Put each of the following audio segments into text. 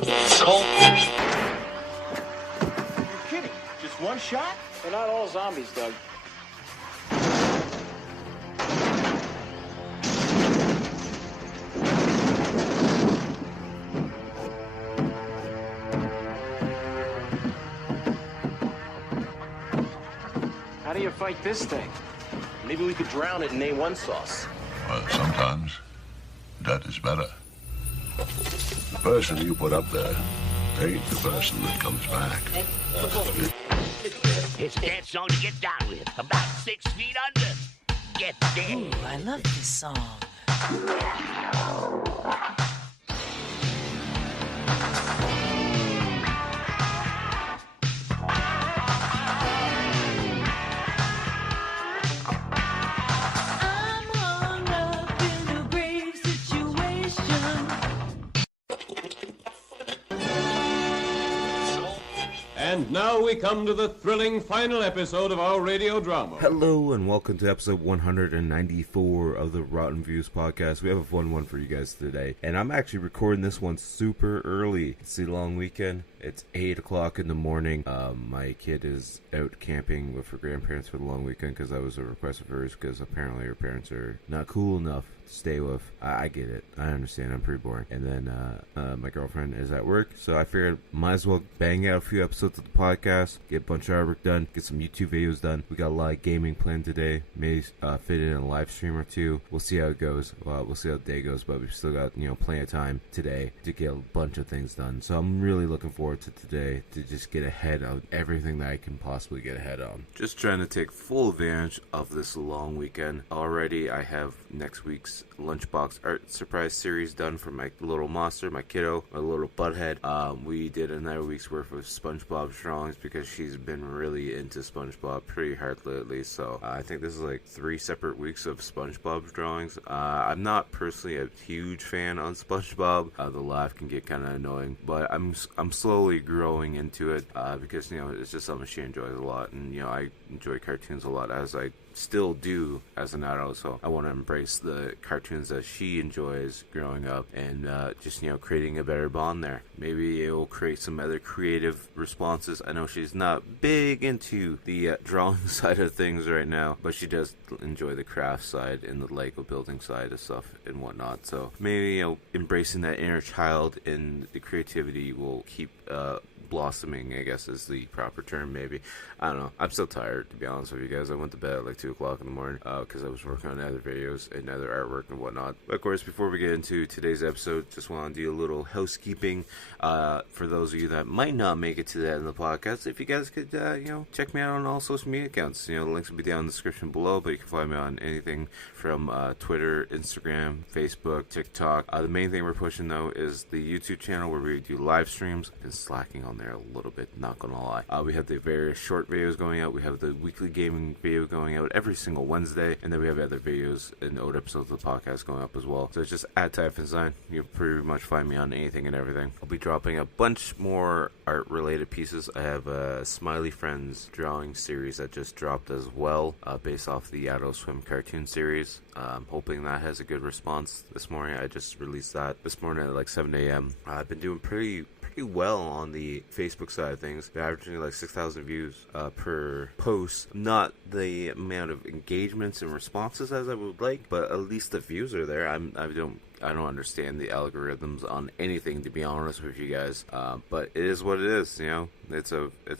Kidding? Just one shot? They're not all zombies, Doug. How do you fight this thing? Maybe we could drown it in A1 sauce. Well, sometimes that is better. The person you put up there ain't the person that comes back. It's a dance song to get down with. About 6 feet under. Get there. Ooh, I love this song. And now we come to the thrilling final episode of our radio drama. Hello and welcome to episode 194 of the Rotten Views podcast. We have a fun one for you guys today. And I'm actually recording this one super early. It's the long weekend. It's 8 o'clock in the morning. My kid is out camping with her grandparents for the long weekend because that was a request of hers because apparently her parents are not cool enough to stay with. I get it. I understand. I'm pretty boring. And then my girlfriend is at work, so I figured might as well bang out a few episodes of the podcast, get a bunch of artwork done, get some YouTube videos done. We got a lot of gaming planned today. May fit in a live stream or two. We'll see how it goes. We'll see how the day goes, but we've still got plenty of time today to get a bunch of things done. So I'm really looking forward to today to just get ahead of everything that I can possibly get ahead on. Just trying to take full advantage of this long weekend. Already I have next week's lunchbox art surprise series done for my little monster, my kiddo, my little butthead. We did another week's worth of SpongeBob drawings because she's been really into SpongeBob pretty hard lately. So I think this is like 3 separate weeks of SpongeBob drawings. I'm not personally a huge fan on SpongeBob. The laugh can get kind of annoying, but I'm slowly growing into it because it's just something she enjoys a lot, and I enjoy cartoons a lot as I still do as an adult, so I want to embrace the cartoons that she enjoys growing up and just creating a better bond there. Maybe it will create some other creative responses. I know she's not big into the drawing side of things right now, but she does enjoy the craft side and the Lego building side of stuff and whatnot, so maybe embracing that inner child and the creativity will keep blossoming, I guess is the proper term. Maybe, I don't know. I'm still tired, to be honest with you guys. I went to bed at like 2 o'clock in the morning because I was working on other videos and other artwork and whatnot. But of course, before we get into today's episode, just want to do a little housekeeping for those of you that might not make it to the end of the podcast. If you guys could check me out on all social media accounts. The links will be down in the description below, but you can find me on anything from Twitter, Instagram, Facebook, TikTok. The main thing we're pushing though is the YouTube channel where we do live streams. I've been slacking on there a little bit, not gonna lie. We have the various short videos going out. We have the weekly gaming video going out every single Wednesday, and then we have other videos and old episodes of the podcast going up as well. So it's just at Type Design. You'll pretty much find me on anything and everything. I'll be dropping a bunch more art related pieces. I have a Smiley Friends drawing series that just dropped as well, based off the Adult Swim cartoon series. I'm hoping that has a good response this morning. I just released that this morning at like 7 a.m. I've been doing pretty well on the Facebook side of things. They're averaging like 6,000 views per post. Not the amount of engagements and responses as I would like, but at least the views are there. I don't understand the algorithms on anything, to be honest with you guys. But it is what it is, It's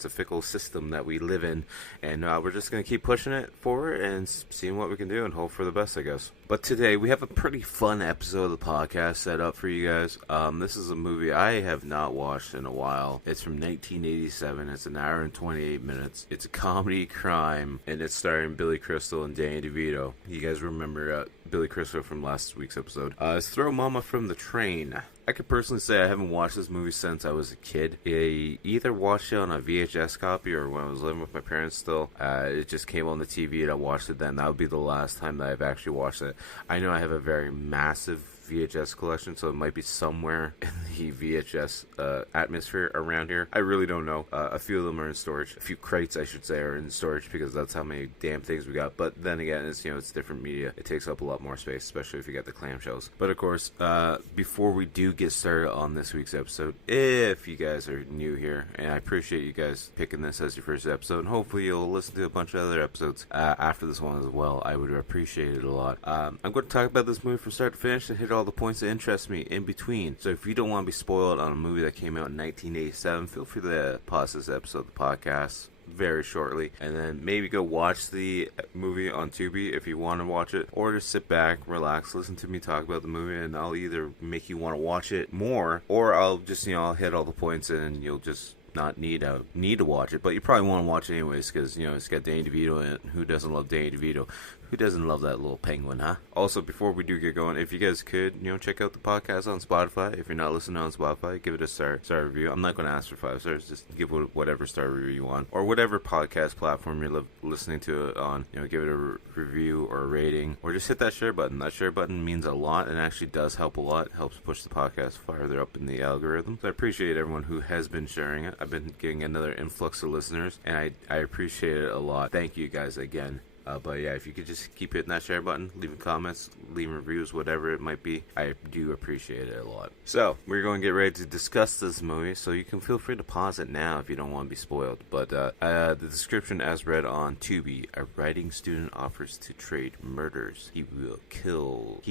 a fickle system that we live in, and we're just gonna keep pushing it forward and seeing what we can do and hope for the best, I guess. But today we have a pretty fun episode of the podcast set up for you guys. This is a movie I have not watched in a while. It's from 1987. It's an hour and 28 minutes. It's a comedy crime, and it's starring Billy Crystal and Danny DeVito. You guys remember Billy Crystal from last week's episode. It's Throw Momma from the Train. I could personally say I haven't watched this movie since I was a kid. I either watched it on a VHS copy or when I was living with my parents still. It just came on the TV and I watched it then. That would be the last time that I've actually watched it. I know I have a very massive VHS collection, so it might be somewhere in the VHS atmosphere around here. I really don't know. A few of them are in storage. A few crates, I should say, are in storage because that's how many damn things we got. But then again, it's, you know, it's different media. It takes up a lot more space, especially if you got the clamshells. But of course, before we do get started on this week's episode, if you guys are new here, and I appreciate you guys picking this as your first episode, and hopefully you'll listen to a bunch of other episodes after this one as well. I would appreciate it a lot. I'm going to talk about this movie from start to finish and hit all the points that interest me in between. So if you don't want to be spoiled on a movie that came out in 1987, feel free to pause this episode of the podcast very shortly, and then maybe go watch the movie on Tubi if you want to watch it, or just sit back, relax, listen to me talk about the movie, and I'll either make you want to watch it more, or I'll just, you know, I'll hit all the points and you'll just not need to watch it, but you probably want to watch it anyways because, you know, it's got Danny DeVito in it. Who doesn't love Danny DeVito? Who doesn't love that little penguin, huh? Also, before we do get going, if you guys could, you know, check out the podcast on Spotify. If you're not listening on Spotify, give it a star review. I'm not going to ask for 5 stars. Just give it whatever star review you want, or whatever podcast platform you're listening to it on. You know, give it a review or a rating, or just hit that share button. That share button means a lot and actually does help a lot. It helps push the podcast farther up in the algorithm. So I appreciate everyone who has been sharing it. I've been getting another influx of listeners, and I appreciate it a lot. Thank you guys again. But yeah, if you could just keep hitting that share button, leaving comments, leaving reviews, whatever it might be, I do appreciate it a lot. So, we're going to get ready to discuss this movie, so you can feel free to pause it now if you don't want to be spoiled. But the description as read on Tubi: a writing student offers to trade murders. He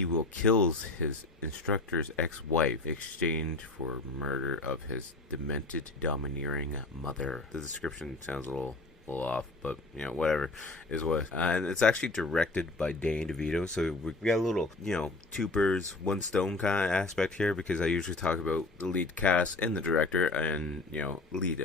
will kill his instructor's ex-wife in exchange for murder of his demented, domineering mother. The description sounds a little off, but you know, whatever is what. And it's actually directed by Danny DeVito, so we got a little, you know, two birds, one stone kind of aspect here, because I usually talk about the lead cast and the director, and, you know, lead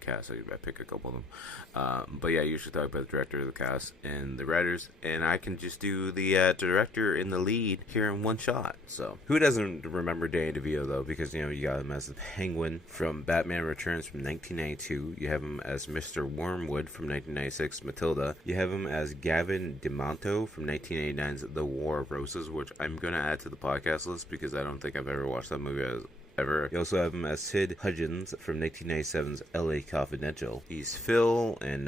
cast. I pick a couple of them, but yeah, I usually talk about the director, the cast, and the writers, and I can just do the director in the lead here in one shot. So who doesn't remember Danny DeVito though? Because, you know, you got him as the Penguin from Batman Returns from 1992. You have him as Mr. Wormwood from 1996, Matilda. You have him as Gavin DeMonto from 1989's The War of Roses, which I'm going to add to the podcast list because I don't think I've ever watched that movie ever. You also have him as Sid Hudgens from 1997's L.A. Confidential. He's Phil in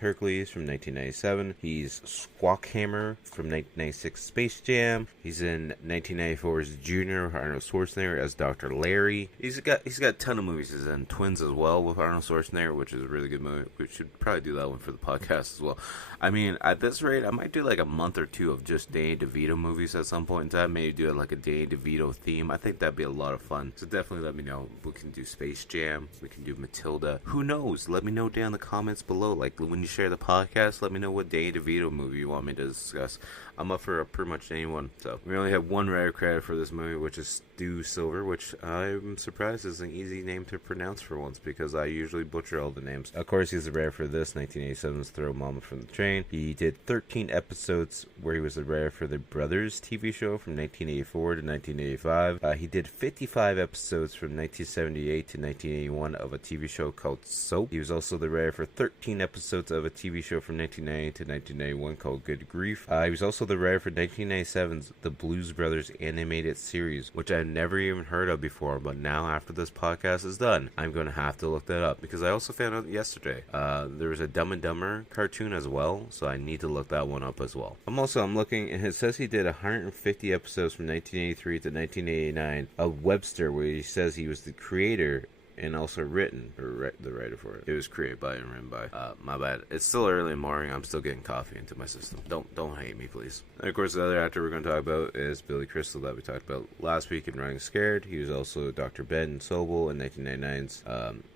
Hercules from 1997. He's Squawkhammer from 1996 Space Jam. He's in 1994's Junior Arnold Schwarzenegger as Dr. Larry. He's got a ton of movies. He's in Twins as well with Arnold Schwarzenegger, which is a really good movie. We should probably do that one for the podcast as well. I mean, at this rate, I might do like a month or two of just Danny DeVito movies at some point in time. Maybe do it like a Danny DeVito theme. I think that'd be a lot of fun. So definitely let me know. We can do Space Jam. We can do Matilda. Who knows? Let me know down in the comments below. Like, when you share the podcast, let me know what Danny DeVito movie you want me to discuss. I'm up for pretty much anyone. So we only have one rare credit for this movie, which is Stu Silver, which I'm surprised is an easy name to pronounce for once, because I usually butcher all the names. Of course, he's the rare for this 1987's Throw Momma from the Train. He did 13 episodes where he was the rare for the Brothers TV show from 1984 to 1985. He did 55 episodes from 1978 to 1981 of a TV show called Soap. He was also the rare for 13 episodes of a TV show from 1990 to 1991 called Good Grief. He was also the rare for 1997's The Blues Brothers animated series, which I've never even heard of before, but now after this podcast is done, I'm going to have to look that up, because I also found out yesterday there was a Dumb and Dumber cartoon as well, so I need to look that one up as well. I'm looking, and it says he did 150 episodes from 1983 to 1989 of Webster, where he says he was the creator and also written, or the writer for it. It was created by and written by. My bad. It's still early in the morning. I'm still getting coffee into my system. Don't hate me, please. And of course, the other actor we're going to talk about is Billy Crystal, that we talked about last week in Running Scared. He was also Dr. Ben in Sobel in 1999's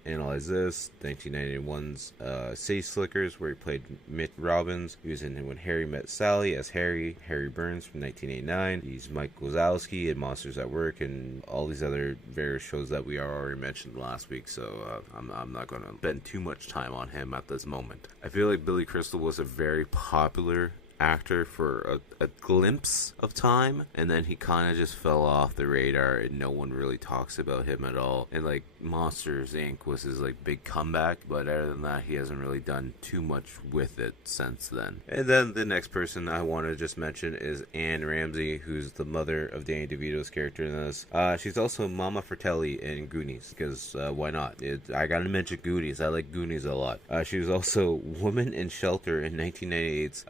Analyze This, 1991's City Slickers, where he played Mitt Robbins. He was in When Harry Met Sally as Harry Burns from 1989. He's Mike Wazowski in Monsters at Work and all these other various shows that we already mentioned last week, so I'm not going to spend too much time on him at this moment. I feel like Billy Crystal was a very popular actor for a glimpse of time, and then he kind of just fell off the radar, and no one really talks about him at all. And like Monsters Inc. was his like big comeback, but other than that, he hasn't really done too much with it since then. And then the next person I want to just mention is Anne Ramsey, who's the mother of Danny DeVito's character in this. She's also Mama Fratelli in Goonies, because why not? I gotta mention Goonies. I like Goonies a lot. She was also Woman in Shelter in 1998's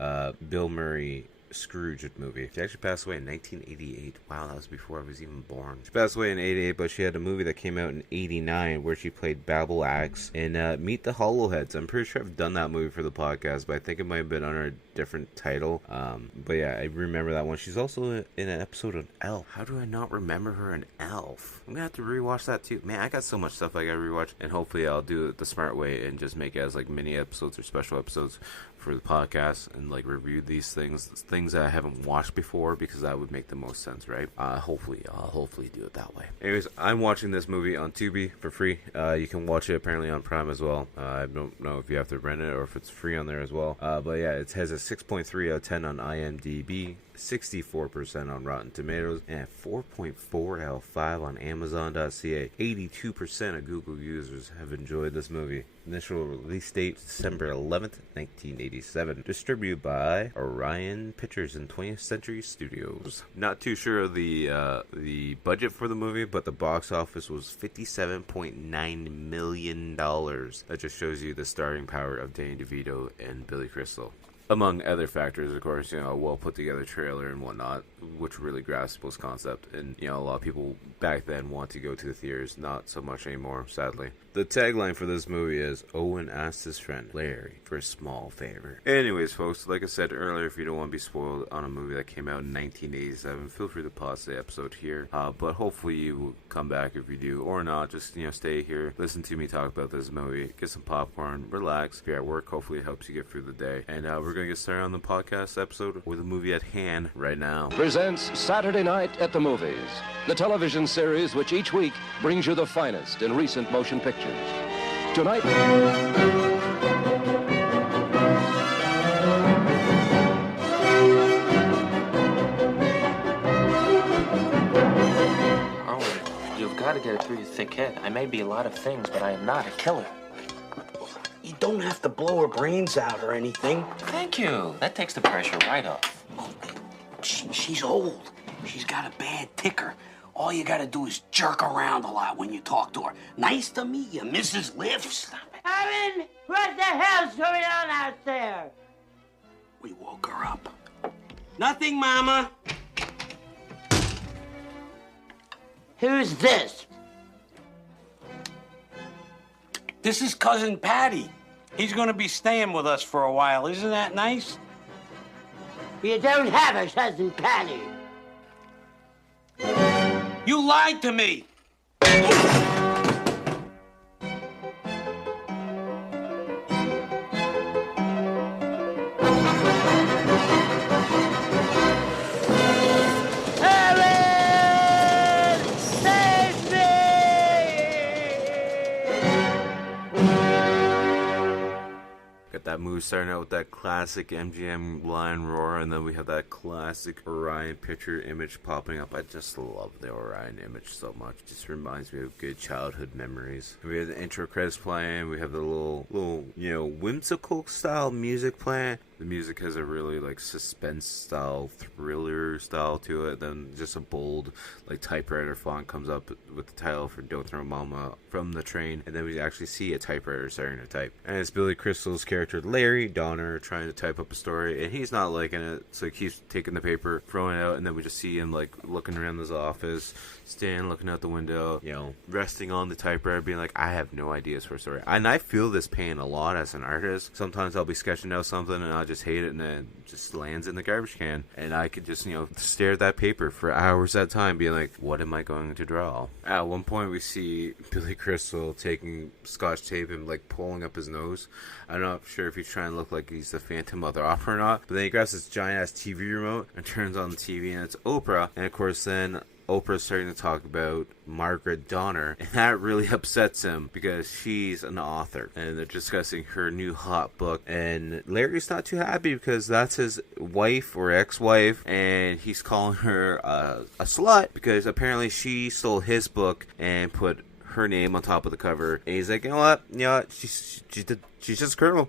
Bill Murray Scrooge movie. She actually passed away in 1988. Wow, that was before I was even born. She passed away in 88, but she had a movie that came out in 89 where she played Babel Axe in Meet the Hollowheads. I'm pretty sure I've done that movie for the podcast, but I think it might have been under a different title. But yeah, I remember that one. She's also in an episode of Elf. How do I not remember her in Elf? I'm gonna have to rewatch that too. Man, I got so much stuff I gotta rewatch, and hopefully I'll do it the smart way and just make it as like mini episodes or special episodes for the podcast, and like review these things that I haven't watched before, because that would make the most sense, right? Hopefully I'll do it that way. Anyways, I'm watching this movie on Tubi for free. You can watch it apparently on Prime as well. I don't know if you have to rent it or if it's free on there as well. But yeah, it has a 6.3 out of 10 on IMDb, 64% on Rotten Tomatoes, and 4.4 out of 5 on Amazon.ca. 82% of Google users have enjoyed this movie. Initial release date December 11th, 1987. Distributed by Orion Pictures and 20th Century Studios. Not too sure of the budget for the movie, but the box office was $57.9 million. That just shows you the starting power of Danny DeVito and Billy Crystal. Among other factors, of course, a well put together trailer and whatnot, which really grasps people's concept. And, a lot of people back then want to go to the theaters, not so much anymore, sadly. The tagline for this movie is, Owen asked his friend Larry for a small favor. Anyways, folks, like I said earlier, if you don't want to be spoiled on a movie that came out in 1987, feel free to pause the episode here. But hopefully you will come back if you do, or not. Just, stay here, listen to me talk about this movie, get some popcorn, relax. If you're at work, hopefully it helps you get through the day. And we're going to get started on the podcast episode with a movie at hand right now. Presents Saturday Night at the Movies, the television series which each week brings you the finest in recent motion pictures. Tonight... You've got to get it through your thick head. I may be a lot of things, but I am not a killer. You don't have to blow her brains out or anything. Thank you. That takes the pressure right off. She's old. She's got a bad ticker. All you gotta do is jerk around a lot when you talk to her. Nice to meet you, Mrs. Lift. Stop it. Evan, what the hell's going on out there? We woke her up. Nothing, Mama. Who's this? This is Cousin Patty. He's gonna be staying with us for a while. Isn't that nice? You don't have a cousin Patty. You lied to me. That movie starting out with that classic MGM line roar, and then we have that classic Orion picture image popping up. I just love the Orion image so much. It just reminds me of good childhood memories. We have the intro credits playing. We have the little whimsical style music playing. The music has a really suspense style, thriller style to it. Then just a bold typewriter font comes up with the title for Don't Throw Momma from the train, and then we actually see a typewriter starting to type. And it's Billy Crystal's character Larry Donner trying to type up a story, and he's not liking it, so he keeps taking the paper, throwing it out, and then we just see him looking around his office, standing looking out the window, resting on the typewriter, being like, I have no ideas for a story. And I feel this pain a lot as an artist. Sometimes I'll be sketching out something and I'll just hate it, and then it just lands in the garbage can, and I could just stare at that paper for hours at a time, being like, what am I going to draw? At one point we see Billy Crystal taking scotch tape and pulling up his nose. I'm not sure if he's trying to look like he's the Phantom of the Opera or not, but then he grabs this giant ass TV remote and turns on the TV, and it's Oprah. And of course then Oprah's starting to talk about Margaret Donner, and that really upsets him because she's an author, and they're discussing her new hot book, and Larry's not too happy because that's his wife or ex-wife, and he's calling her a slut because apparently she stole his book and put her name on top of the cover, and he's like, you know what, she's just a criminal,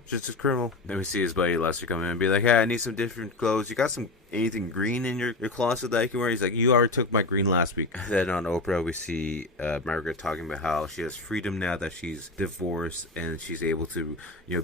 Then we see his buddy Lester come in and be like, hey, I need some different clothes. You got anything green in your closet that I can wear? He's like, you already took my green last week. Then on Oprah, we see Margaret talking about how she has freedom now that she's divorced, and she's able to,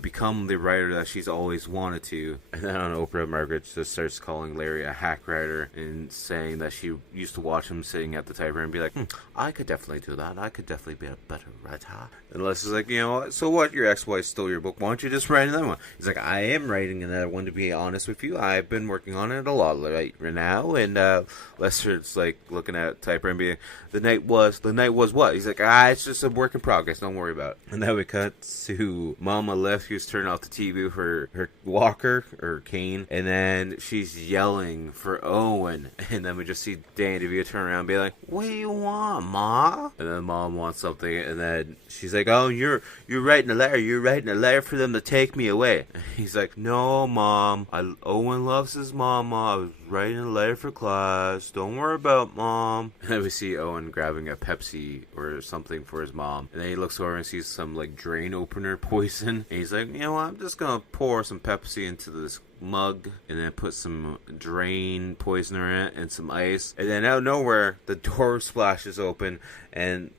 become the writer that she's always wanted to. And then on Oprah, Margaret just starts calling Larry a hack writer and saying that she used to watch him sitting at the typewriter and be like, I could definitely do that. I could definitely be a better writer. And Lester's like, so what? Your ex-wife stole your book. Why don't you just write another one? He's like, I am writing another one, to be honest with you. I've been working on it a lot right now. And Lester's like looking at typewriter and being, the night was what? He's like, it's just a work in progress. Don't worry about it. And then we cut to Momma left, who's turning off the TV for her walker or cane, and then she's yelling for Owen. And then we just see Danny DeVito turn around and be like, what do you want, Ma? And then Mom wants something, and then she's like, oh, you're writing a letter. You're writing a letter for them to take me away. And he's like, no, Mom. Owen loves his mama. I was writing a letter for class. Don't worry about Mom. And then we see Owen grabbing a Pepsi or something for his mom. And then he looks over and sees some like drain opener poison. And he's like, you know what? I'm just gonna pour some Pepsi into this mug and then put some drain poisoner in it and some ice. And then out of nowhere, the door splashes open, and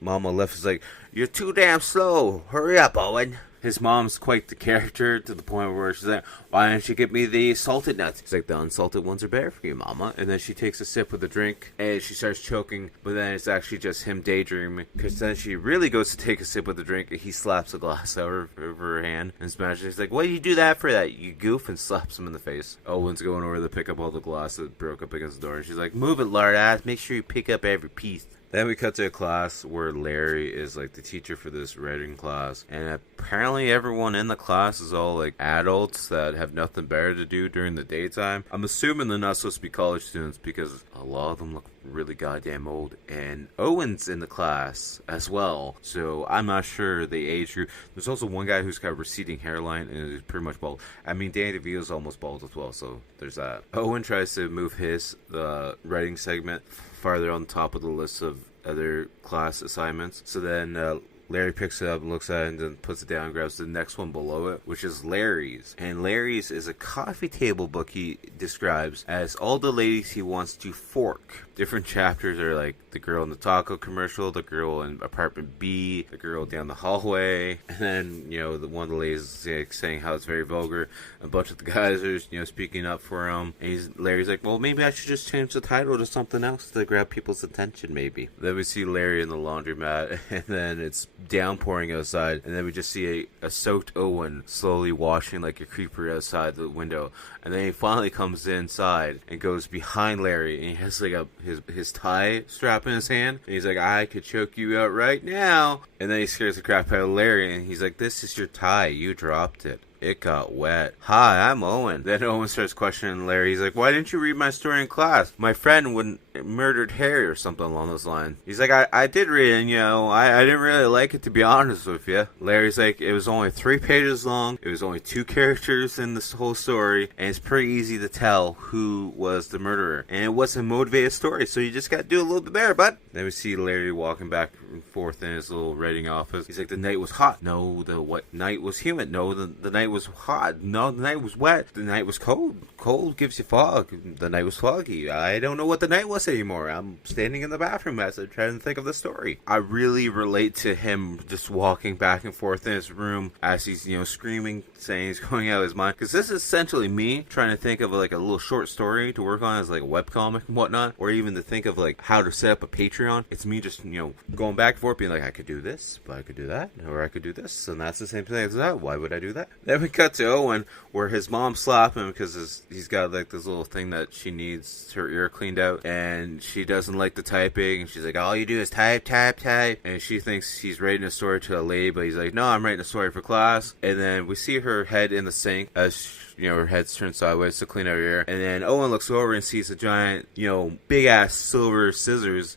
Momma left is like, you're too damn slow. Hurry up, Owen. His mom's quite the character, to the point where she's like, why don't you get me the salted nuts? He's like, the unsalted ones are better for you, Mama. And then she takes a sip of the drink, and she starts choking, but then it's actually just him daydreaming, because then she really goes to take a sip of the drink, and he slaps a glass over her hand and smashes it. He's like, why do you do that for that, you goof? And slaps him in the face. Owen's going over to pick up all the glass that broke up against the door, and she's like, move it, lard ass, make sure you pick up every piece. Then we cut to a class where Larry is like the teacher for this writing class, and apparently everyone in the class is all like adults that have nothing better to do during the daytime. I'm assuming they're not supposed to be college students because a lot of them look really goddamn old, and Owen's in the class as well, so I'm not sure the age group. There's also one guy who's got a receding hairline and is pretty much bald. I mean, Danny DeVito's almost bald as well, so there's that. Owen tries to move the writing segment farther on top of the list of other class assignments. So then Larry picks it up and looks at it and then puts it down and grabs the next one below it, which is Larry's. And Larry's is a coffee table book he describes as all the ladies he wants to fork. Different chapters are like the girl in the taco commercial, the girl in apartment B, the girl down the hallway, and then, the one of the ladies is saying how it's very vulgar. A bunch of the guys are, speaking up for him. And Larry's like, well, maybe I should just change the title to something else to grab people's attention, maybe. Then we see Larry in the laundromat, and then it's downpouring outside, and then we just see a soaked Owen slowly washing like a creeper outside the window. And then he finally comes inside and goes behind Larry, and he has like his tie strap in his hand, and he's like, I could choke you out right now. And then he scares the crap out of Larry, and he's like, this is your tie, you dropped it. It got wet. Hi, I'm Owen. Then Owen starts questioning Larry. He's like, why didn't you read my story in class? My friend murdered Harry or something along those lines. He's like, I did read it, and I didn't really like it, to be honest with you. Larry's like, it was only 3 pages long. It was only 2 characters in this whole story, and it's pretty easy to tell who was the murderer. And it was a motivated story, so you just gotta do a little bit better, bud. Then we see Larry walking back and forth in his little writing office. He's like, the night was hot. No, the night was humid. No, the night was hot. No, the night was wet. The night was cold. Cold gives you fog. The night was foggy. I don't know what the night was anymore. I'm standing in the bathroom as I'm trying to think of the story. I really relate to him just walking back and forth in his room as he's, screaming, saying he's going out of his mind. Because this is essentially me trying to think of like a little short story to work on as like a webcomic and whatnot, or even to think of like how to set up a Patreon. It's me just, going back and forth being like, I could do this, but I could do that, or I could do this, and that's the same thing as that. Why would I do that? Then we cut to Owen, where his mom slapped him because he's got like this little thing that she needs her ear cleaned out, and she doesn't like the typing, and she's like, all you do is type, and she thinks he's writing a story to a lady, but he's like, no, I'm writing a story for class. And then we see her head in the sink as her head's turned sideways to clean out her ear. And then Owen looks over and sees a giant, big ass silver scissors,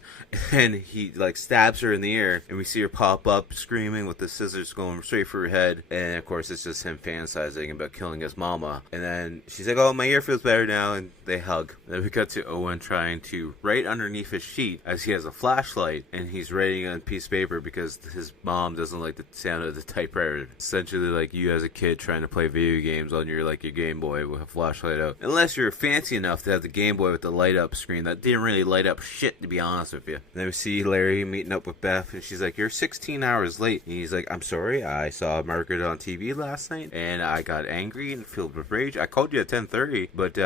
and he like stabs her in the ear, and we see her pop up screaming with the scissors going straight for her head. And of course it's just him fantasizing about killing his mama. And then she's like, oh, my ear feels better now, and they hug. And then we cut to Owen trying to write underneath his sheet as he has a flashlight, and he's writing on a piece of paper because his mom doesn't like the sound of the typewriter. Essentially like you as a kid trying to play video games on your Game Boy with a flashlight out. Unless you're fancy enough to have the Game Boy with the light up screen that didn't really light up shit, to be honest with you. And then we see Larry meeting up with Beth, and she's like, you're 16 hours late. And he's like, I'm sorry, I saw Margaret on TV last night, and I got angry and filled with rage. I called you at 10:30, but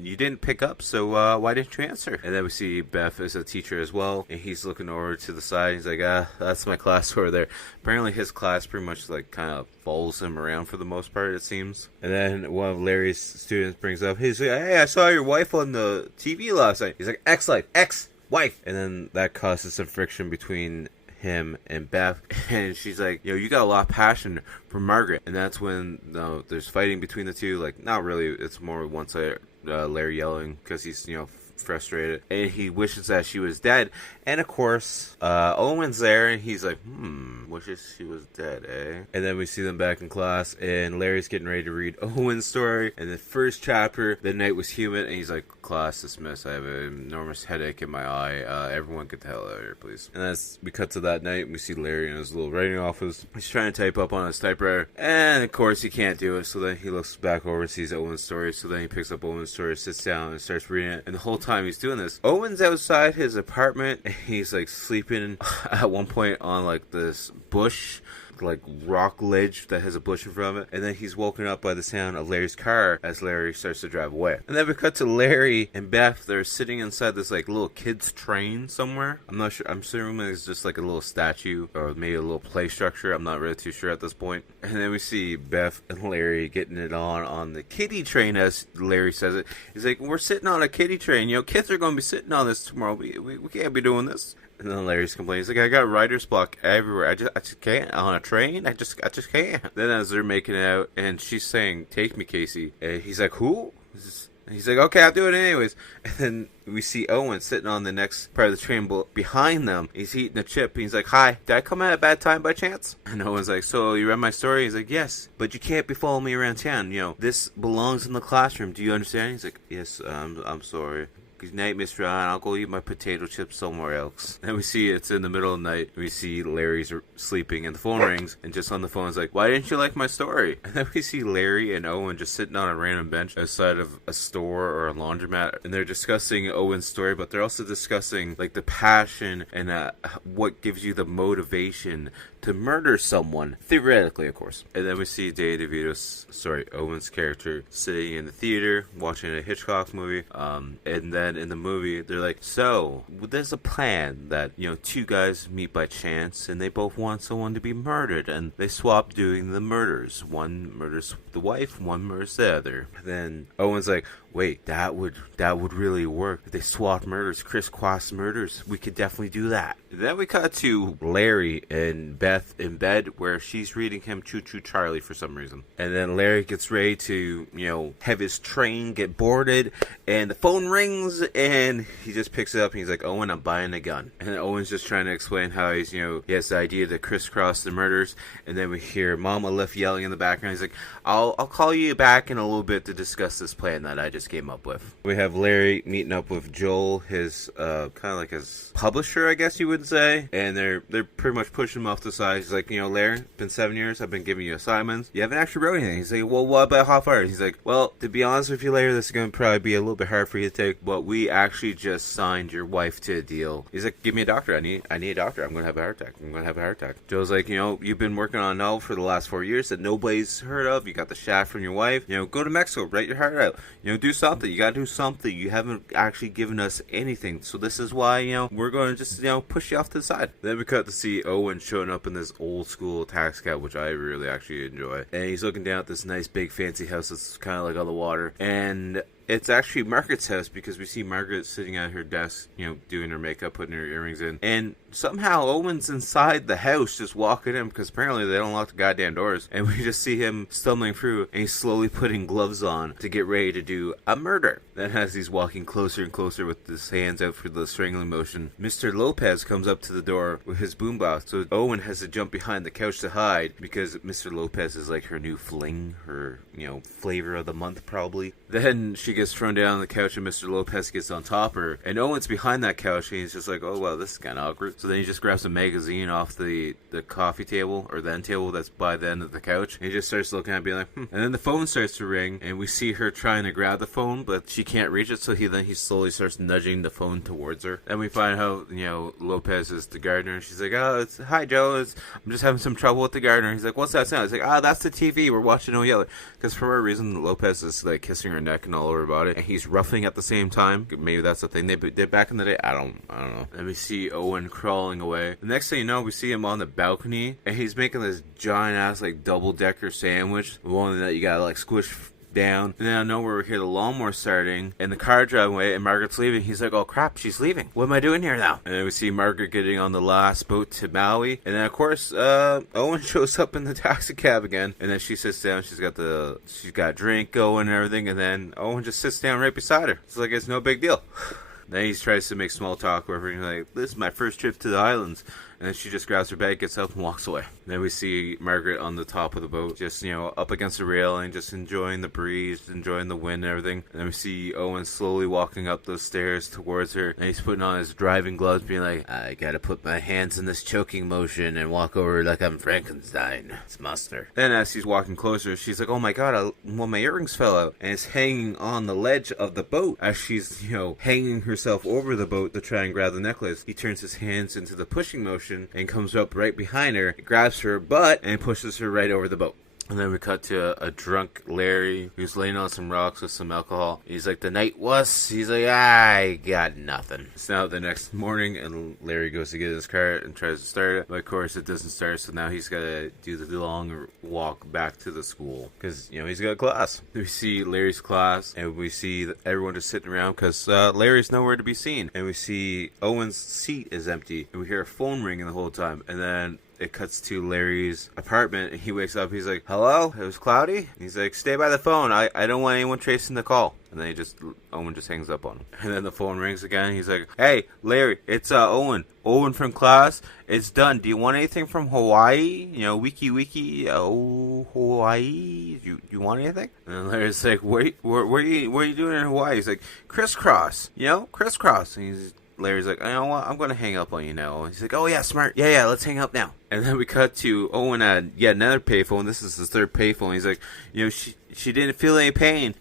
you didn't pick up, so why didn't you answer? And then we see Beth as a teacher as well, and he's looking over to the side. He's like, that's my class over there. Apparently his class pretty much like kind of follows him around for the most part, it seems. And then one of Larry's students brings up, he's like, hey, I saw your wife on the TV last night. He's like, ex-wife. And then that causes some friction between him and Beth, and she's like, you got a lot of passion for Margaret. And that's when there's fighting between the two. Like, not really, it's more one-sided. Larry yelling because he's frustrated, and he wishes that she was dead. And of course Owen's there, and he's like, wishes she was dead, eh? And then we see them back in class, and Larry's getting ready to read Owen's story. And the first chapter, the night was humid, and he's like, class dismissed, I have an enormous headache in my eye, everyone get the hell out of here, please. And as we cut to that night, and we see Larry in his little writing office. He's trying to type up on his typewriter, and of course he can't do it. So then he looks back over and sees Owen's story. So then he picks up Owen's story, sits down, and starts reading it. And the whole time he's doing this, Owen's outside his apartment, and he's like sleeping at one point on like this bush, like rock ledge that has a bush in front of it. And then he's woken up by the sound of Larry's car as Larry starts to drive away. And then we cut to Larry and Beth. They're sitting inside this like little kids train somewhere. I'm not sure, I'm assuming it's just like a little statue or maybe a little play structure. I'm not really too sure at this point. And then we see Beth and Larry getting it on the kiddie train, as Larry says it. He's like, we're sitting on a kiddie train, kids are going to be sitting on this tomorrow. We can't be doing this. And then Larry's complaining. He's like, I got writer's block everywhere. I just can't on a train. I just can't. Then as they're making it out, and she's saying, take me, Casey. And he's like, who? He's like, okay, I'll do it anyways. And then we see Owen sitting on the next part of the train behind them. He's eating a chip. And he's like, hi, did I come at a bad time by chance? And Owen's like, so you read my story? He's like, yes, but you can't be following me around town. This belongs in the classroom. Do you understand? He's like, yes, I'm sorry. Good night, Mr. Allen. I'll go eat my potato chips somewhere else. And we see it's in the middle of the night. We see Larry's sleeping, and the phone rings, and just on the phone is like, why didn't you like my story? And then we see Larry and Owen just sitting on a random bench outside of a store or a laundromat, and they're discussing Owen's story, but they're also discussing like the passion and what gives you the motivation to murder someone, theoretically, of course. And then we see Owen's character sitting in the theater watching a Hitchcock movie, and then in the movie they're like, so there's a plan that two guys meet by chance, and they both want someone to be murdered, and they swap doing the murders. One murders the wife, one murders the other. And then Owen's like, wait, that would really work. If they swap murders, crisscross murders, we could definitely do that. And then we cut to Larry and Beth in bed, where she's reading him Choo Choo Charlie for some reason. And then Larry gets ready to, have his train get boarded, and the phone rings, and he just picks it up, and he's like, Owen, I'm buying a gun. And then Owen's just trying to explain how he has the idea to crisscross the murders. And then we hear Momma Lift yelling in the background. He's like, I'll call you back in a little bit to discuss this plan that I just came up with. We have Larry meeting up with Joel, his kind of like his publisher, I guess you would say, and they're pretty much pushing him off the side. He's like, Larry, it's been 7 years, I've been giving you assignments, you haven't actually wrote anything. He's like, well, what about half hours? He's like, well, to be honest with you, Larry, this is going to probably be a little bit hard for you to take, but we actually just signed your wife to a deal. He's like, give me a doctor. I need a doctor. I'm going to have a heart attack. Joel's like, you've been working on a novel for the last 4 years that nobody's heard of. You got the shaft from your wife. Go to Mexico, write your heart out. Do something. You got to do something. You haven't actually given us anything. So this is why, we're going to just, push you off to the side. Then we cut to see Owen showing up in this old school tax cab, which I really actually enjoy. And he's looking down at this nice big fancy house that's kind of like on the water. And it's actually Margaret's house, because we see Margaret sitting at her desk, doing her makeup, putting her earrings in, and somehow Owen's inside the house just walking in, because apparently they don't lock the goddamn doors, and we just see him stumbling through, and he's slowly putting gloves on to get ready to do a murder. Then as he's walking closer and closer with his hands out for the strangling motion, Mr. Lopez comes up to the door with his boombox, so Owen has to jump behind the couch to hide, because Mr. Lopez is like her new fling, her, flavor of the month probably. Then she gets thrown down on the couch, and Mr. Lopez gets on top of her, and Owen's behind that couch, and he's just like, oh well, this is kind of awkward. So then he just grabs a magazine off the coffee table, or the end table that's by the end of the couch, and he just starts looking at it, being like, And then the phone starts to ring, and we see her trying to grab the phone, but she can't reach it, so he slowly starts nudging the phone towards her. And we find out, Lopez is the gardener, and she's like, oh, hi Joe, I'm just having some trouble with the gardener. He's like, what's that sound? He's like, that's the TV, we're watching No Yeller. Because for whatever reason, Lopez is like kissing her neck and all over about it, and he's roughing at the same time. Maybe that's the thing they did back in the day. I don't know. And we see Owen crawling away. The next thing you know, we see him on the balcony, and he's making this giant ass like double-decker sandwich, one that you gotta like squish down. And then out of nowhere, we hear the lawnmower starting and the car driving away, and Margaret's leaving. He's like, oh crap, she's leaving. What am I doing here now? And then we see Margaret getting on the last boat to Maui. And then of course, Owen shows up in the taxi cab again. And then she sits down. She's got a drink going and everything. And then Owen just sits down right beside her. It's like it's no big deal. Then he tries to make small talk with her, and he's like, this is my first trip to the islands. And then she just grabs her bag, gets up, and walks away. Then we see Margaret on the top of the boat, just, up against the railing, just enjoying the breeze, enjoying the wind and everything. And then we see Owen slowly walking up those stairs towards her, and he's putting on his driving gloves, being like, I gotta put my hands in this choking motion and walk over like I'm Frankenstein. It's Monster. Then as he's walking closer, she's like, oh my god, my earrings fell out. And it's hanging on the ledge of the boat. As she's, hanging herself over the boat to try and grab the necklace, he turns his hands into the pushing motion and comes up right behind her, grabs her butt, and pushes her right over the boat. And then we cut to a drunk Larry who's laying on some rocks with some alcohol. He's like, the night was? He's like, I got nothing. It's now the next morning, and Larry goes to get his car and tries to start it. But of course, it doesn't start, so now he's got to do the long walk back to the school. Because, he's got a class. We see Larry's class, and we see everyone just sitting around because Larry's nowhere to be seen. And we see Owen's seat is empty, and we hear a phone ringing the whole time. And then it cuts to Larry's apartment, and he wakes up. He's like, hello? It was cloudy? And he's like, stay by the phone. I don't want anyone tracing the call. And then Owen just hangs up on him. And then the phone rings again. He's like, hey, Larry, it's Owen. Owen from class. It's done. Do you want anything from Hawaii? Wiki, Hawaii. You want anything? And Larry's like, wait, what are you doing in Hawaii? He's like, crisscross. Crisscross. And Larry's like, you know what? I'm going to hang up on you now. He's like, oh yeah, smart. Yeah, let's hang up now. And then we cut to Owen at yet another payphone. This is his third payphone. He's like, she didn't feel any pain.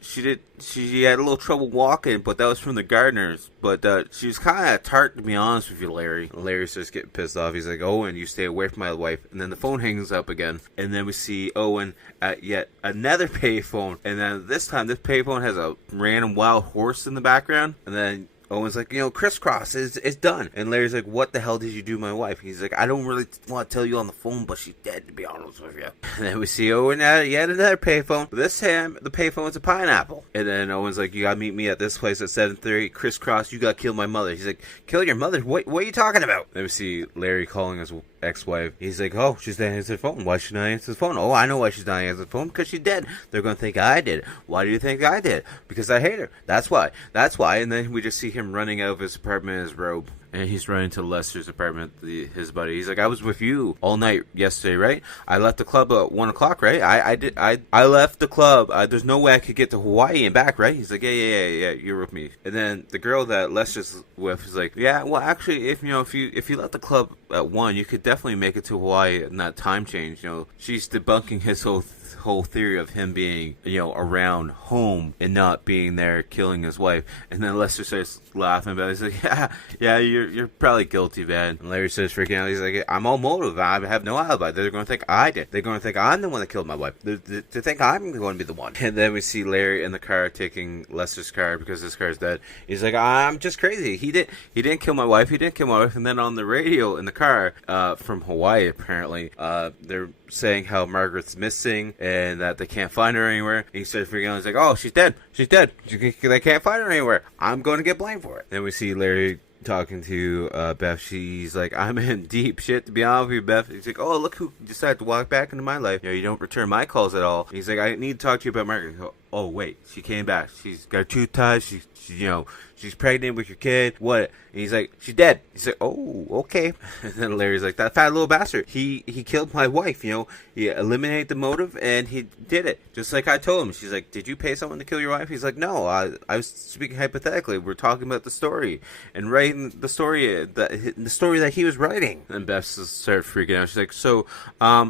She had a little trouble walking, but that was from the gardeners. But she was kind of tart, to be honest with you, Larry. Larry's just getting pissed off. He's like, Owen, you stay away from my wife. And then the phone hangs up again. And then we see Owen at yet another payphone. And then this time, this payphone has a random wild horse in the background. And then Owen's like, crisscross, it's done. And Larry's like, what the hell did you do to my wife? He's like, I don't really want to tell you on the phone, but she's dead, to be honest with you. And then we see Owen at yet another payphone. This time, the payphone's a pineapple. And then Owen's like, you gotta meet me at this place at 7:30. Crisscross, you gotta kill my mother. He's like, kill your mother? What are you talking about? Then we see Larry calling his ex-wife. He's like, oh, she's not answering the phone. Why should I answer the phone? Oh, I know why she's not answering the phone. Because she's dead. They're going to think I did it. Why do you think I did it? Because I hate her. That's why. And then we just see him running out of his apartment in his robe. And he's running to Lester's apartment, his buddy. He's like, I was with you all night yesterday, right? I left the club at 1 o'clock, right? I left the club. There's no way I could get to Hawaii and back, right? He's like, yeah, you're with me. And then the girl that Lester's with is like, yeah, well, actually, if you left the club at 1, you could definitely make it to Hawaii in that time change. She's debunking his whole theory of him being, around home and not being there killing his wife. And then Lester starts laughing about it. He's like, yeah, you're probably guilty, man. And Larry starts freaking out. He's like, I'm all motive. I have no alibi. They're going to think I did. They're going to think I'm the one that killed my wife. They think I'm going to be the one. And then we see Larry in the car taking Lester's car because his car's dead. He's like, I'm just crazy. He didn't kill my wife. He didn't kill my wife. And then on the radio in the car from Hawaii, apparently, they're saying how Margaret's missing and that they can't find her anywhere. And he starts freaking out. He's like, oh, she's dead. She's dead. They can't find her anywhere. I'm going to get blamed for it. Then we see Larry talking to Beth. She's like, I'm in deep shit, to be honest with you, Beth. He's like, oh, look who decided to walk back into my life. You don't return my calls at all. He's like, I need to talk to you about Margaret. Oh, wait, she came back. She's got tooth ties. She's pregnant with your kid. What? And he's like, she's dead. He's like, oh, okay. And then Larry's like, that fat little bastard. He killed my wife, He eliminated the motive, and he did it. Just like I told him. She's like, did you pay someone to kill your wife? He's like, no, I was speaking hypothetically. We're talking about the story. And writing the story that he was writing. And Beth started freaking out. She's like, so,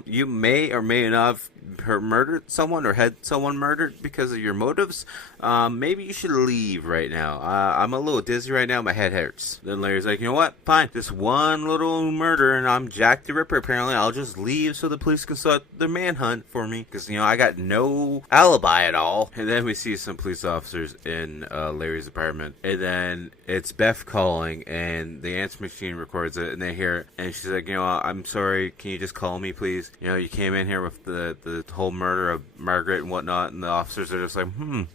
you may or may not have murdered someone or had someone murdered because of your motives. Maybe you should leave right now. I'm a little dizzy right now. My head hurts. Then Larry's like, you know what? Fine. Just one little murder and I'm Jack the Ripper. Apparently, I'll just leave so the police can start their manhunt for me. Because, I got no alibi at all. And then we see some police officers in Larry's apartment. And then it's Beth calling and the answer machine records it and they hear it. And she's like, I'm sorry. Can you just call me, please? You came in here with the whole murder of Margaret and whatnot. And the officers are just like,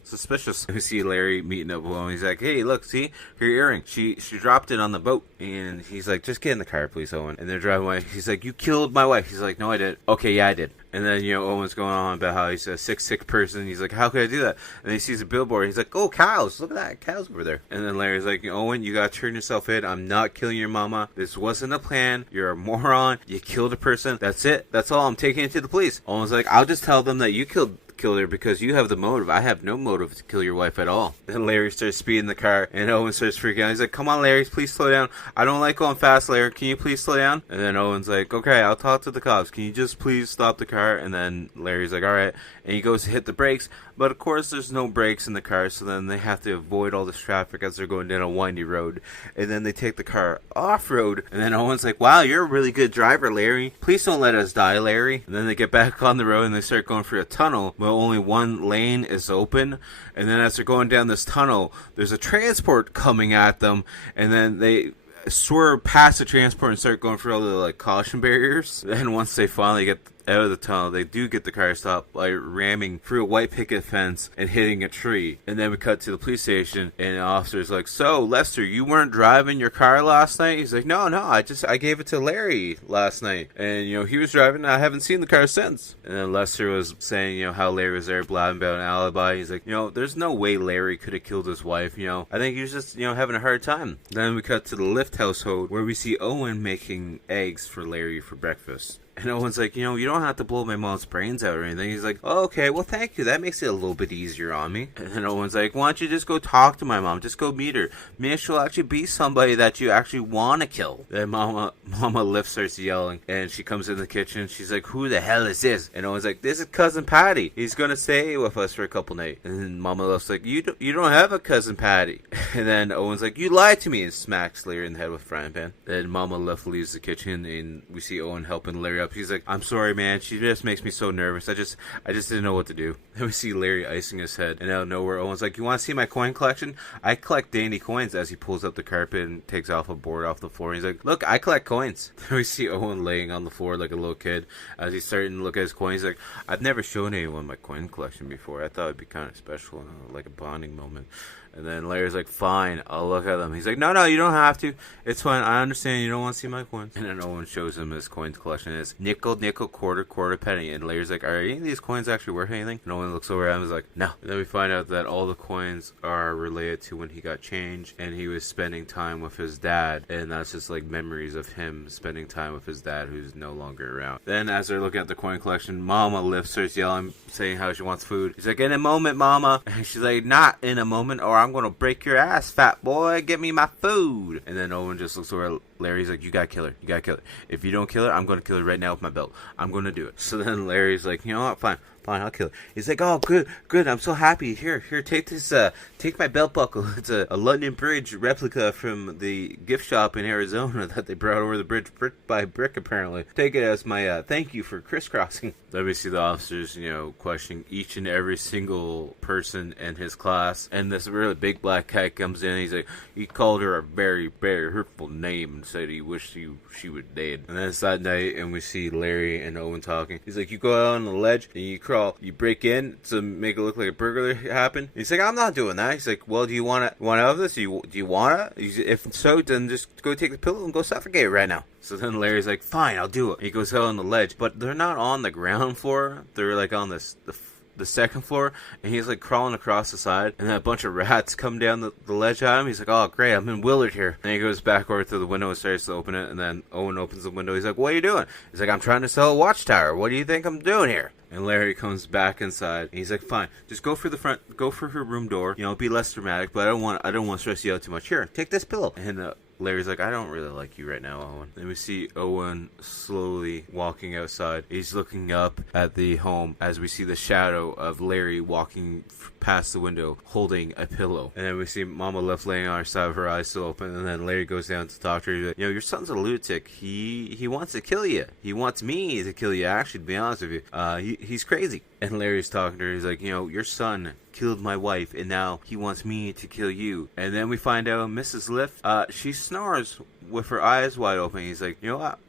suspicious. We see Larry meeting up with him. He's like, hey, look, see? Her earring. She dropped it on the boat. And he's like, just get in the car, please, Owen. And they're driving away. He's like, you killed my wife. He's like, no, I didn't. Okay, yeah, I did. And then, Owen's going on about how he's a sick person. He's like, how could I do that? And he sees a billboard. He's like, oh, cows. Look at that. Cows over there. And then Larry's like, Owen, you got to turn yourself in. I'm not killing your mama. This wasn't a plan. You're a moron. You killed a person. That's it. That's all. I'm taking it to the police. Owen's like, I'll just tell them that you killed her because you have the motive. I have no motive to kill your wife at all. Then Larry starts speeding the car and Owen starts freaking out. He's like, come on, Larry, please slow down. I don't like going fast, Larry. Can you please slow down? And then Owen's like, okay, I'll talk to the cops. Can you just please stop the car? And then Larry's like, all right. And he goes to hit the brakes. But of course there's no brakes in the car, so then they have to avoid all this traffic as they're going down a windy road. And then they take the car off-road. And then Owen's like, wow, you're a really good driver, Larry. Please don't let us die, Larry. And then they get back on the road and they start going for a tunnel, but only one lane is open. And then as they're going down this tunnel, there's a transport coming at them. And then they swerve past the transport and start going for all the caution barriers. Then once they finally get out of the tunnel, they do get the car stopped by ramming through a white picket fence and hitting a tree. And then we cut to the police station and the officer's like, so Lester, you weren't driving your car last night? He's like, no, I gave it to Larry last night, and he was driving. I haven't seen the car since. And then Lester was saying how Larry was there blabbing about an alibi. He's like, there's no way Larry could have killed his wife. I think he was just having a hard time. Then we cut to the Lift household where we see Owen making eggs for Larry for breakfast. And Owen's like, you don't have to blow my mom's brains out or anything. He's like, oh, okay, well, thank you. That makes it a little bit easier on me. And then Owen's like, why don't you just go talk to my mom? Just go meet her. Maybe she'll actually be somebody that you actually want to kill. Then Mama Lift starts yelling, and she comes in the kitchen. She's like, who the hell is this? And Owen's like, this is Cousin Patty. He's going to stay with us for a couple nights. And then Mama Lift's like, you don't have a Cousin Patty. And then Owen's like, you lied to me, and smacks Larry in the head with a frying pan. Then Mama Lift leaves the kitchen, and we see Owen helping Larry up. He's like, I'm sorry, man. She just makes me so nervous. I just didn't know what to do. Then we see Larry icing his head, and out of nowhere, Owen's like, you want to see my coin collection? I collect dandy coins, as he pulls up the carpet and takes off a board off the floor. He's like, look, I collect coins. Then we see Owen laying on the floor like a little kid as he's starting to look at his coins. He's like, I've never shown anyone my coin collection before. I thought it'd be kind of special, like a bonding moment. And then Larry's like, fine, I'll look at them. He's like, no, you don't have to. It's fine. I understand you don't want to see my coins. And then Owen shows him his coins collection. It's nickel, quarter, penny. And Larry's like, are any of these coins actually worth anything? And Owen looks over at him and is like, no. And then we find out that all the coins are related to when he got changed and he was spending time with his dad. And that's just like memories of him spending time with his dad who's no longer around. Then as they're looking at the coin collection, Mama Lift starts yelling, saying how she wants food. He's like, in a moment, Mama. And she's like, not in a moment, or I'm gonna break your ass, fat boy. Give me my food. And then Owen just looks over at Larry's like, you gotta kill her. If you don't kill her, I'm gonna kill her right now with my belt. I'm gonna do it. So then Larry's like, you know what, fine, fine, I'll kill it. He's like, oh, good, I'm so happy. Here, take this, take my belt buckle. It's a London Bridge replica from the gift shop in Arizona that they brought over the bridge brick by brick, apparently. Take it as my thank you for crisscrossing. Then we see the officers, questioning each and every single person in his class, and this really big black cat comes in, and he's like, he called her a very, very hurtful name and said he wished she would dead. And then it's that night, and we see Larry and Owen talking. He's like, you go out on the ledge, and you crawl, you break in to make it look like a burglary happened. He's like, I'm not doing that. He's like, well, do you want out of this? Do you want to? If so, then just go take the pillow and go suffocate right now. So then Larry's like, fine, I'll do it. He goes out on the ledge, but they're not on the ground floor. They're like on the second floor, and he's like crawling across the side, and then a bunch of rats come down the ledge at him. He's like, oh great, I'm in Willard here. And he goes back over to the window and starts to open it, and then Owen opens the window. He's like, what are you doing? He's like, I'm trying to sell a watchtower. What do you think I'm doing here? And Larry comes back inside, and he's like, fine, just go for her room door, be less dramatic, but I don't want to stress you out too much. Here, take this pillow. And Larry's like, I don't really like you right now, Owen. Then we see Owen slowly walking outside. He's looking up at the home as we see the shadow of Larry walking past the window holding a pillow. And then we see Momma left laying on her side with her eyes still open. And then Larry goes down to talk to her. He's like, your son's a lunatic. He wants to kill you. He wants me to kill you, actually, to be honest with you. He's crazy. And Larry's talking to her. He's like, your son killed my wife, and now he wants me to kill you. And then we find out Mrs. Lift, she snores with her eyes wide open. He's like,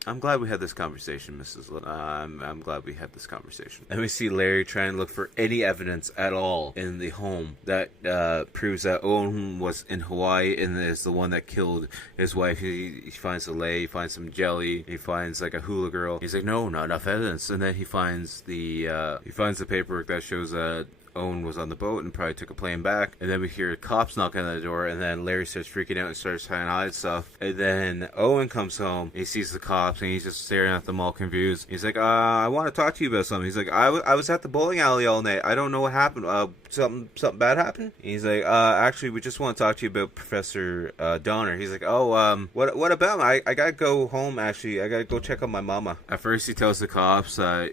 I'm glad we had this conversation, Mrs. Lift. I'm glad we had this conversation. And we see Larry trying to look for any evidence at all in the home that proves that Owen was in Hawaii and is the one that killed his wife. He finds the lei, he finds some jelly, he finds like a hula girl. He's like, no, not enough evidence. And then he finds the paperwork that shows that Owen was on the boat and probably took a plane back. And then we hear cops knocking on the door, and then Larry starts freaking out and starts trying to hide stuff. And then Owen comes home, he sees the cops, and he's just staring at them all confused. He's like, I want to talk to you about something. He's like, I was at the bowling alley all night. I don't know what happened. Something bad happened? And he's like, actually, we just want to talk to you about Professor Donner. He's like, what about him? I gotta go home, actually. I gotta go check on my mama. At first, he tells the cops, I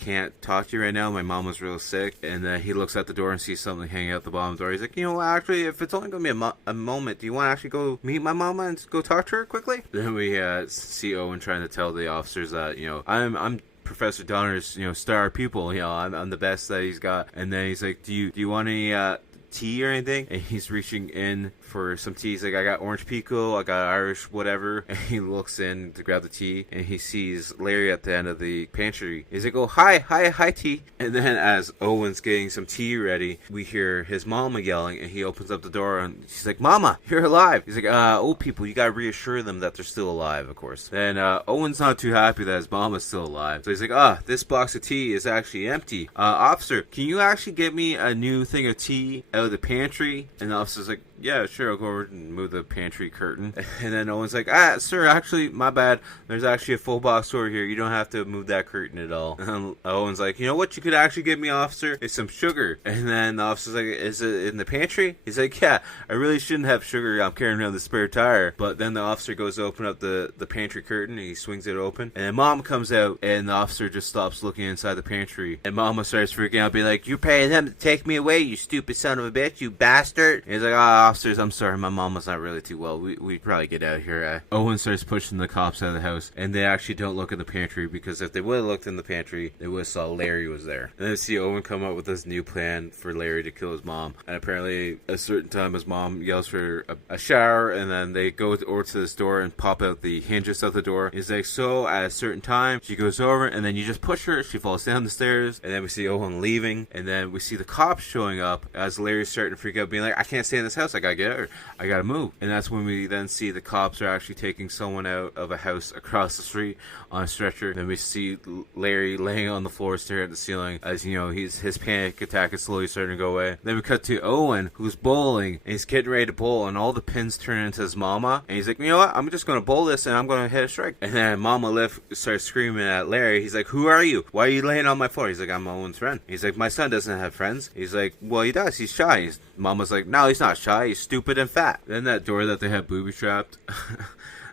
can't talk to you right now. My mama's real sick. And then he looks at the door and sees something hanging out the bottom door. He's like, actually, if it's only gonna be a moment, do you want to actually go meet my mama and go talk to her quickly? Then we see Owen trying to tell the officers that, I'm Professor Donner's, star pupil. I'm the best that he's got. And then he's like, do you want any tea or anything? And he's reaching in for some tea. He's like, I got orange pico, I got Irish whatever. And he looks in to grab the tea, and he sees Larry at the end of the pantry. He's like, oh, hi tea. And then as Owen's getting some tea ready, we hear his mama yelling, and he opens up the door, and she's like, Mama, you're alive. He's like, old people, you gotta reassure them that they're still alive, of course. Then Owen's not too happy that his mama's still alive, so he's like, this box of tea is actually empty. Officer, can you actually get me a new thing of tea out of the pantry? And the officer's like, yeah, sure, I'll go over and move the pantry curtain. And then Owen's like, sir, actually, my bad. There's actually a full box over here. You don't have to move that curtain at all. And Owen's like, you know what you could actually give me, officer? It's some sugar. And then the officer's like, is it in the pantry? He's like, yeah, I really shouldn't have sugar. I'm carrying around the spare tire. But then the officer goes to open up the pantry curtain, and he swings it open. And then Mom comes out, and the officer just stops looking inside the pantry. And Mama starts freaking out, being like, you're paying them to take me away, you stupid son of a bitch, you bastard. And he's like, officers, I'm sorry, my mama's not really too well. We'd probably get out of here. Owen starts pushing the cops out of the house, and they actually don't look in the pantry, because if they would have looked in the pantry, they would have saw Larry was there. And then see Owen come up with this new plan for Larry to kill his mom. And apparently, at a certain time, his mom yells for a shower, and then they go over to this door and pop out the hinges of the door. He's like, so at a certain time, she goes over, and then you just push her, she falls down the stairs, and then we see Owen leaving, and then we see the cops showing up as Larry's starting to freak out, being like, I can't stay in this house, I gotta get out. I gotta move. And that's when we then see the cops are actually taking someone out of a house across the street on a stretcher. Then we see Larry laying on the floor staring at the ceiling as, his panic attack is slowly starting to go away. Then we cut to Owen, who's bowling, and he's getting ready to bowl, and all the pins turn into his mama, and he's like, you know what, I'm just gonna bowl this, and I'm gonna hit a strike. And then Mama Lift starts screaming at Larry. He's like, who are you? Why are you laying on my floor? He's like, I'm Owen's friend. He's like, my son doesn't have friends. He's like, well, he does, he's shy. Mama's like, no, he's not shy, he's stupid and fat. Then that door that they had booby trapped,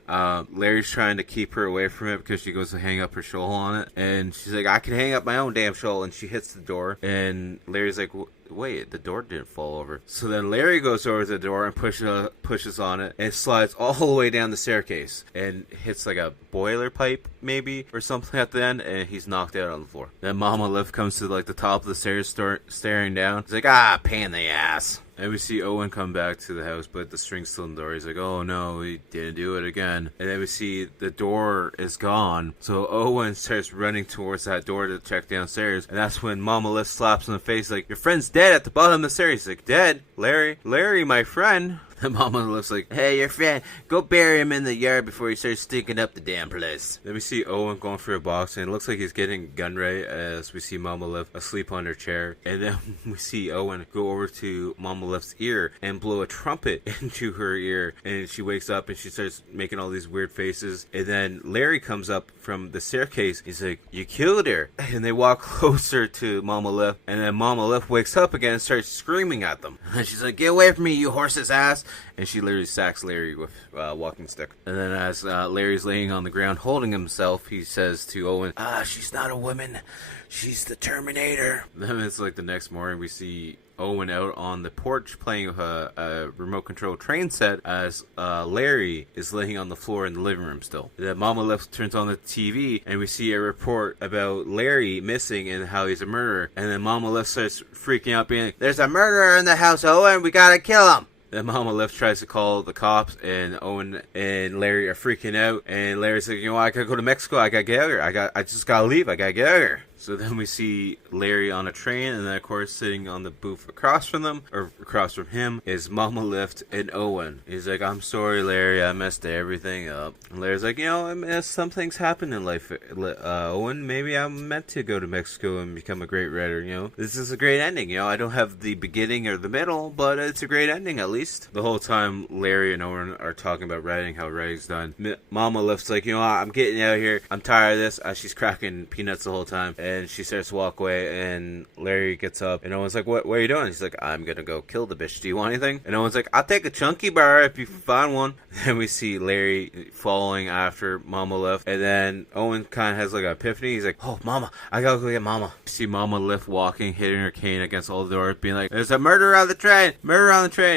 Larry's trying to keep her away from it because she goes to hang up her shawl on it. And she's like, I can hang up my own damn shawl. And she hits the door. And Larry's like, wait, the door didn't fall over. So then Larry goes over to the door and pushes on it, and it slides all the way down the staircase and hits like a boiler pipe maybe or something at the end, and he's knocked out on the floor. Then Mama Lift comes to like the top of the stairs, staring down. He's like, pain in the ass. And we see Owen come back to the house, but the string's still in the door. He's like, oh no, he didn't do it again. And then we see the door is gone. So Owen starts running towards that door to check downstairs. And that's when Mama Lift slaps him in the face like, your friend's dead at the bottom of the stairs. He's like, dead? Larry, my friend. And Mama Lift's like, hey, your friend, go bury him in the yard before he starts stinking up the damn place. Then we see Owen going for a box, and it looks like he's getting gun ready as we see Mama Lift asleep on her chair. And then we see Owen go over to Mama Lift's ear and blow a trumpet into her ear. And she wakes up and she starts making all these weird faces. And then Larry comes up from the staircase. He's like, you killed her. And they walk closer to Mama Lift. And then Mama Lift wakes up again and starts screaming at them. And she's like, get away from me, you horse's ass. And she literally sacks Larry with a walking stick. And then as Larry's laying on the ground holding himself, he says to Owen, she's not a woman, she's the Terminator. Then it's like the next morning we see Owen out on the porch playing with a remote control train set as Larry is laying on the floor in the living room still. Then Mama Lift turns on the TV and we see a report about Larry missing and how he's a murderer. And then Mama Lift starts freaking out being like, there's a murderer in the house, Owen, we gotta kill him. Then Mama Lift tries to call the cops, and Owen and Larry are freaking out. And Larry's like, I gotta go to Mexico. I gotta get out of here. I just gotta leave. I gotta get out of here. So then we see Larry on a train, and then of course sitting on the booth across from them, or across from him, is Mama Lift and Owen. He's like, I'm sorry, Larry, I messed everything up. And Larry's like, some things happen in life, Owen. Maybe I'm meant to go to Mexico and become a great writer, This is a great ending, I don't have the beginning or the middle, but it's a great ending at least. The whole time Larry and Owen are talking about writing, how writing's done. Mama Lift's like, I'm getting out of here. I'm tired of this. She's cracking peanuts the whole time. And she starts to walk away, and Larry gets up, and Owen's like, what are you doing? He's like, I'm gonna go kill the bitch. Do you want anything? And Owen's like, I'll take a chunky bar if you find one. Then we see Larry following after Mama Lift, and then Owen kind of has like an epiphany. He's like, oh, Mama, I gotta go get Mama. We see Mama Lift walking, hitting her cane against all the doors, being like, there's a murder on the train.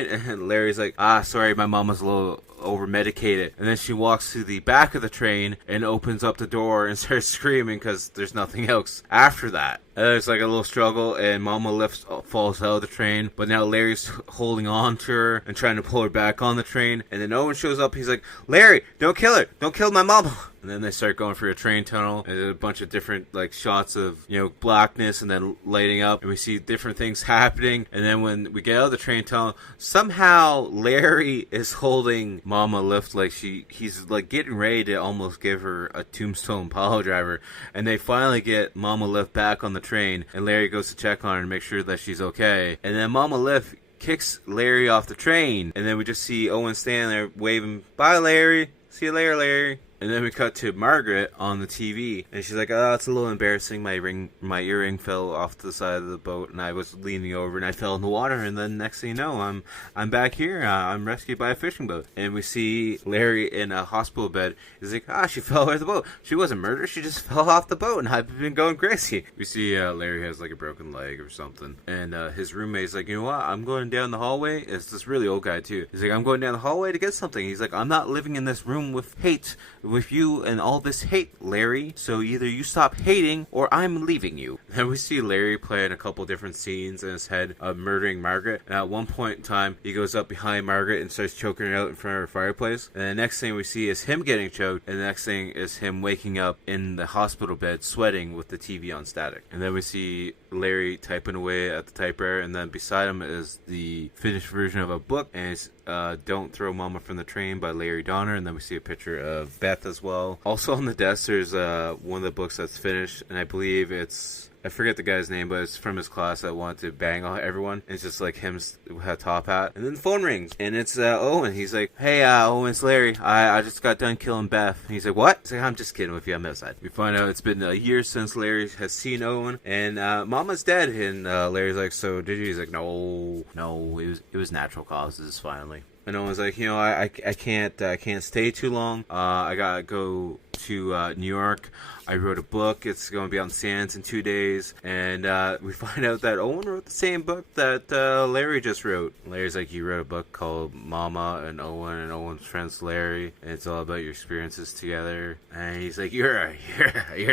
And Larry's like, sorry, my mama's a little over-medicated. And then she walks to the back of the train and opens up the door and starts screaming because there's nothing else after that. And there's like a little struggle, and Mama Lift falls out of the train, but now Larry's holding on to her and trying to pull her back on the train. And then Owen shows up. He's like, Larry, don't kill her. Don't kill my mama. And then they start going for a train tunnel, and a bunch of different like shots of blackness and then lighting up, and we see different things happening. And then when we get out of the train tunnel, somehow Larry is holding Mama Lift like he's like getting ready to almost give her a tombstone pile driver. And they finally get Mama Lift back on the train, and Larry goes to check on her and make sure that she's okay. And then Mama Lift kicks Larry off the train, and then we just see Owen standing there waving, bye Larry, see you later Larry. And then we cut to Margaret on the TV, and she's like, it's a little embarrassing. My earring fell off to the side of the boat, and I was leaning over, and I fell in the water. And then next thing you know, I'm back here. I'm rescued by a fishing boat. And we see Larry in a hospital bed. He's like, she fell off the boat. She wasn't murdered. She just fell off the boat, and I've been going crazy. We see Larry has like a broken leg or something, and his roommate's like, I'm going down the hallway. It's this really old guy too. He's like, I'm going down the hallway to get something. He's like, I'm not living in this room with hate. With you and all this hate, Larry. So either you stop hating or I'm leaving you. Then we see Larry playing a couple different scenes in his head of murdering Margaret. And at one point in time, he goes up behind Margaret and starts choking her out in front of her fireplace. And the next thing we see is him getting choked. And the next thing is him waking up in the hospital bed sweating with the TV on static. And then we see Larry typing away at the typewriter. And then beside him is the finished version of a book. And it's Don't Throw Mama from the Train by Larry Donner. And then we see a picture of Beth as well. Also on the desk, there's one of the books that's finished, and I believe I forget the guy's name, but it's from his class that wanted to bang on everyone. It's just like him with a top hat. And then the phone rings, and it's Owen. He's like, hey, Owen, it's Larry. I just got done killing Beth. And he's like, what? He's like, I'm just kidding with you. I'm outside. We find out it's been a year since Larry has seen Owen, and Mama's dead. And Larry's like, so did you? He's like, no, it was natural causes, finally. And Owen's like, you know, I can't stay too long. I gotta go to New York. I wrote a book. It's going to be on stands in 2 days. And we find out that Owen wrote the same book that Larry just wrote. Larry's like, you wrote a book called Momma, and Owen's friend's Larry. And it's all about your experiences together. And he's like, you're a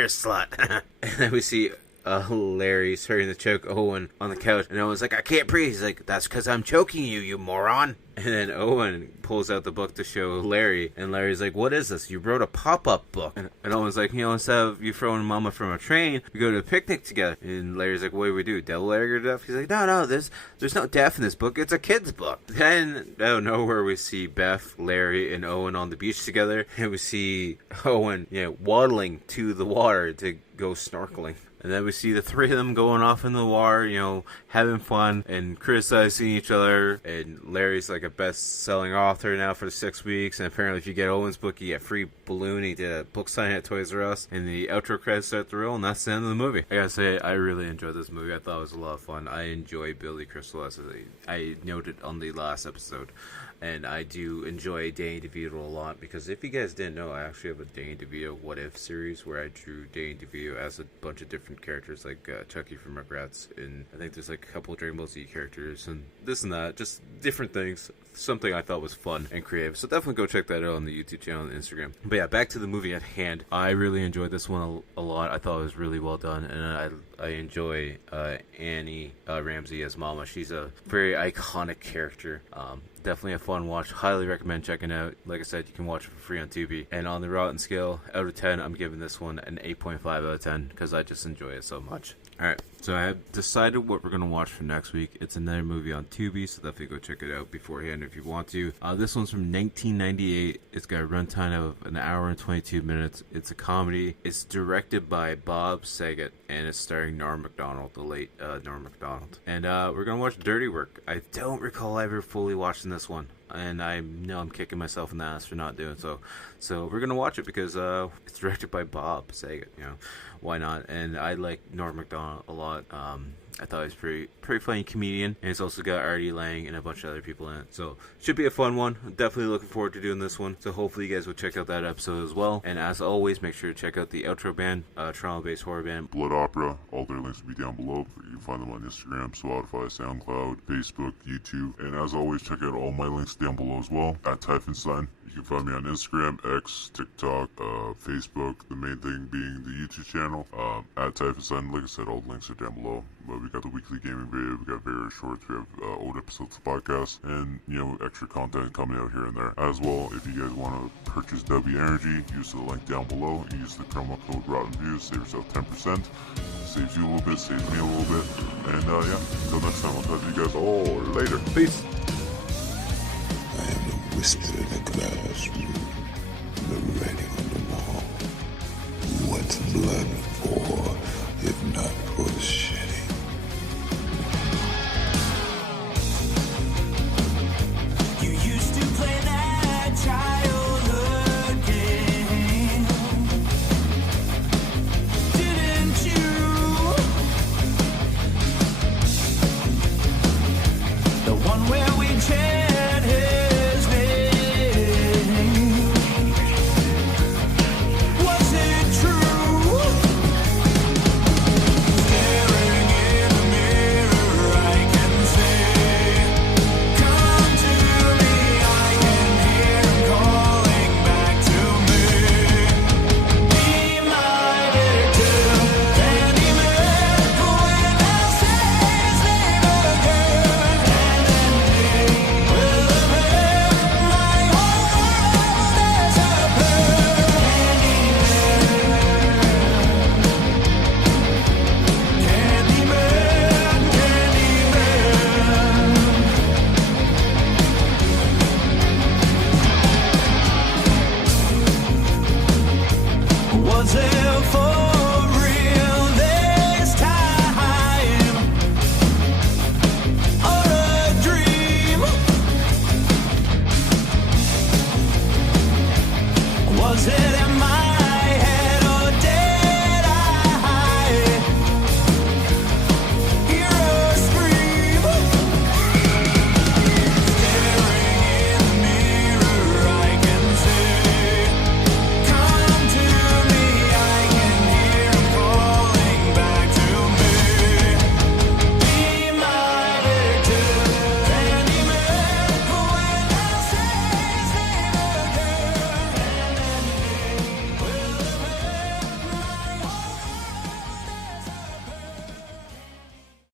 slut. And then we see Larry starting to choke Owen on the couch. And Owen's like, I can't breathe. He's like, that's because I'm choking you, you moron. And then Owen pulls out the book to show Larry, and Larry's like, what is this? You wrote a pop-up book. And Owen's like, you know, instead of you throwing Mama from a train, we go to a picnic together. And Larry's like, what do we do? Devil Larry or death? He's like, no, there's no death in this book. It's a kid's book. Then, out of nowhere, we see Beth, Larry, and Owen on the beach together. And we see Owen, waddling to the water to go snorkeling. And then we see the three of them going off in the water, having fun and criticizing each other. And Larry's like a best-selling author now for 6 weeks. And apparently if you get Owen's book, you get free balloon. He did a book signing at Toys R Us. And the outro credits start to roll, and that's the end of the movie. I gotta say, I really enjoyed this movie. I thought it was a lot of fun. I enjoy Billy Crystal, as I noted on the last episode. And I do enjoy Danny DeVito a lot, because if you guys didn't know, I actually have a Danny DeVito What If series where I drew Danny DeVito as a bunch of different characters, like Chucky from Rugrats, and I think there's like a couple of Dragon Ball Z characters, and this and that, just different things. Something I thought was fun and creative, so definitely go check that out on the YouTube channel and Instagram. But yeah, back to the movie at hand. I really enjoyed this one a lot. I thought it was really well done, and I enjoy Annie Ramsey as Momma. She's a very iconic character. Definitely a fun watch. Highly recommend checking out. Like I said, you can watch it for free on Tubi. And on the Rotten scale, out of 10, I'm giving this one an 8.5 out of 10, because I just enjoy it so much. Alright, so I have decided what we're going to watch for next week. It's another movie on Tubi, so definitely go check it out beforehand if you want to. This one's from 1998. It's got a runtime of an hour and 22 minutes. It's a comedy. It's directed by Bob Saget, and it's starring Norm Macdonald, the late Norm Macdonald. And we're going to watch Dirty Work. I don't recall ever fully watching this one, and I know I'm kicking myself in the ass for not doing so. So we're going to watch it because it's directed by Bob Saget, why not? And I like Norm Macdonald a lot. I thought he was pretty funny comedian, and it's also got Artie Lang and a bunch of other people in it. So should be a fun one. I'm definitely looking forward to doing this one. So hopefully you guys will check out that episode as well. And as always, make sure to check out the outro band, Toronto-based horror band Blood Opera. All their links will be down below. You can find them on Instagram, Spotify, SoundCloud, Facebook, YouTube. And as always, check out all my links down below as well at Typhon Sun. You can find me on Instagram, X, TikTok, Facebook, the main thing being the YouTube channel, at Typhon Sun. Like I said, all the links are down below. But we got the weekly gaming video, we got various shorts, we have old episodes of podcasts, and, extra content coming out here and there. As well, if you guys want to purchase Dubby Energy, use the link down below, and use the promo code RottenViews, save yourself 10%. Saves you a little bit, saves me a little bit. And, until next time, I'll talk to you guys all later. Peace! I am the whisper in the classroom, the writing on the wall. What's blood?